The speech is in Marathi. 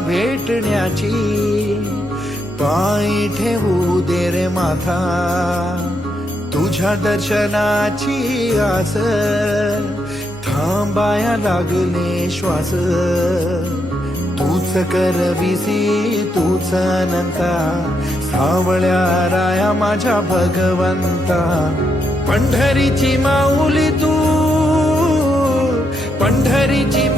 भेटण्याची, पायी ठेवू दे रे माथा तुझ्या दर्शनाची आस, थांबाया लागले श्वास, तूच करविसी तूच अनंता, सावळ्या राया माझ्या भगवंता. पंढरीची माऊली तू, पंढरीची